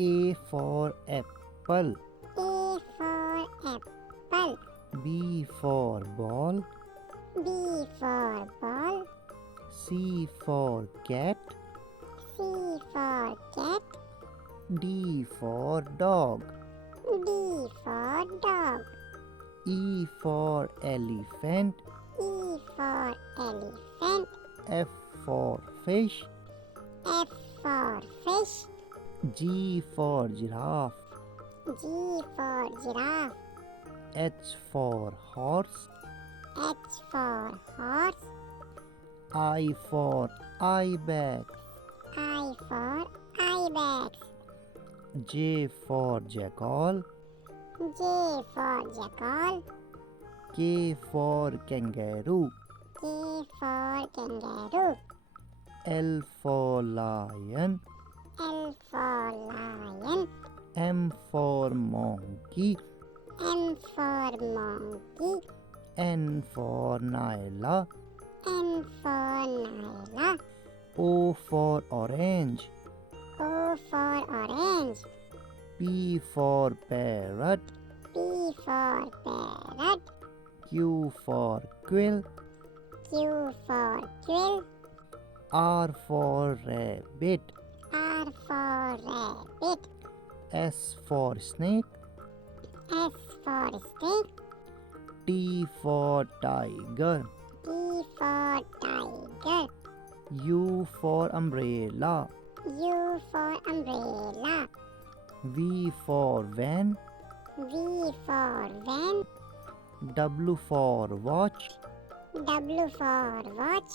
A for apple. A for apple. B for ball. B for ball. C for cat. C for cat. D for dog. D for dog. E for elephant. E for elephant. F for fish. F for fish. G for giraffe. G for giraffe. H for horse. H for horse. I for ibex. I for ibex. J for jackal. J for jackal. K for kangaroo. K for kangaroo. L for lion. L for lion. M for monkey. M for monkey. N for Nyla. N for Nyla. O for orange. O for orange. P for parrot. P for parrot. Q for quill. Q for quill. R for rabbit. R for rabbit. S for snake. S for snake. T for tiger. T for tiger. U for umbrella. U for umbrella. V for van. V for van. W for watch. W for watch.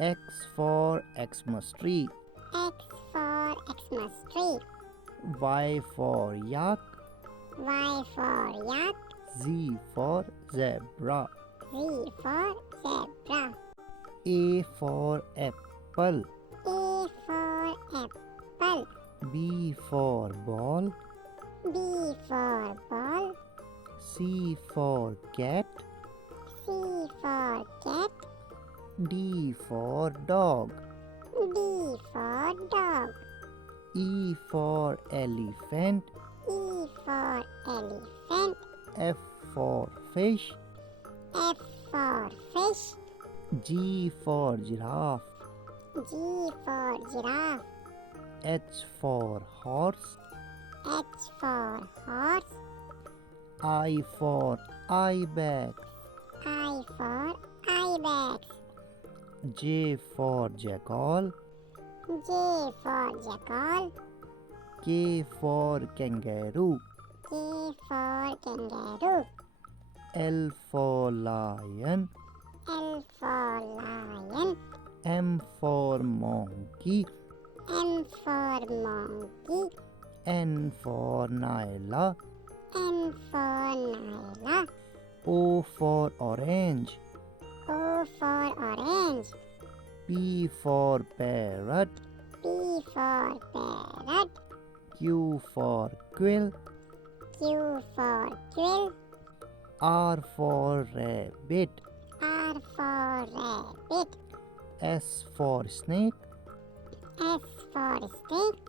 X for Xmas tree. X for Xmas tree. Y for yak. Y for yak. Z for zebra. Z for zebra. A for apple. A for apple. B for ball. B for ball. C for cat. C for cat. D for dog. D for dog. E for elephant. E for elephant. F for fish. F for fish. G for giraffe. G for giraffe. H for horse. H for horse. I for ibex. I for ibex. J for jackal. J for jackal. K for kangaroo. K for kangaroo. L for lion. L for lion. M for monkey. M for monkey. N for Nyla. N for Nyla. O for orange. O for orange. P for parrot. P for parrot. Q for quill. Q for quill. R for rabbit. R for rabbit. S for snake. S for snake.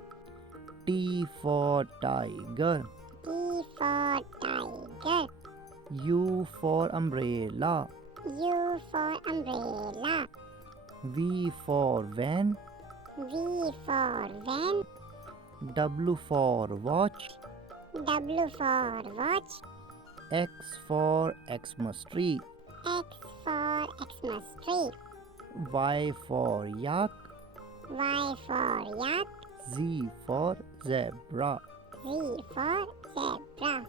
T for tiger. T for tiger. U for umbrella. U for umbrella. V for van. V for van. W for watch. W for watch. X for Xmas tree. X for Xmas tree. Y for yak. Y for yak. Z for zebra. Z for zebra.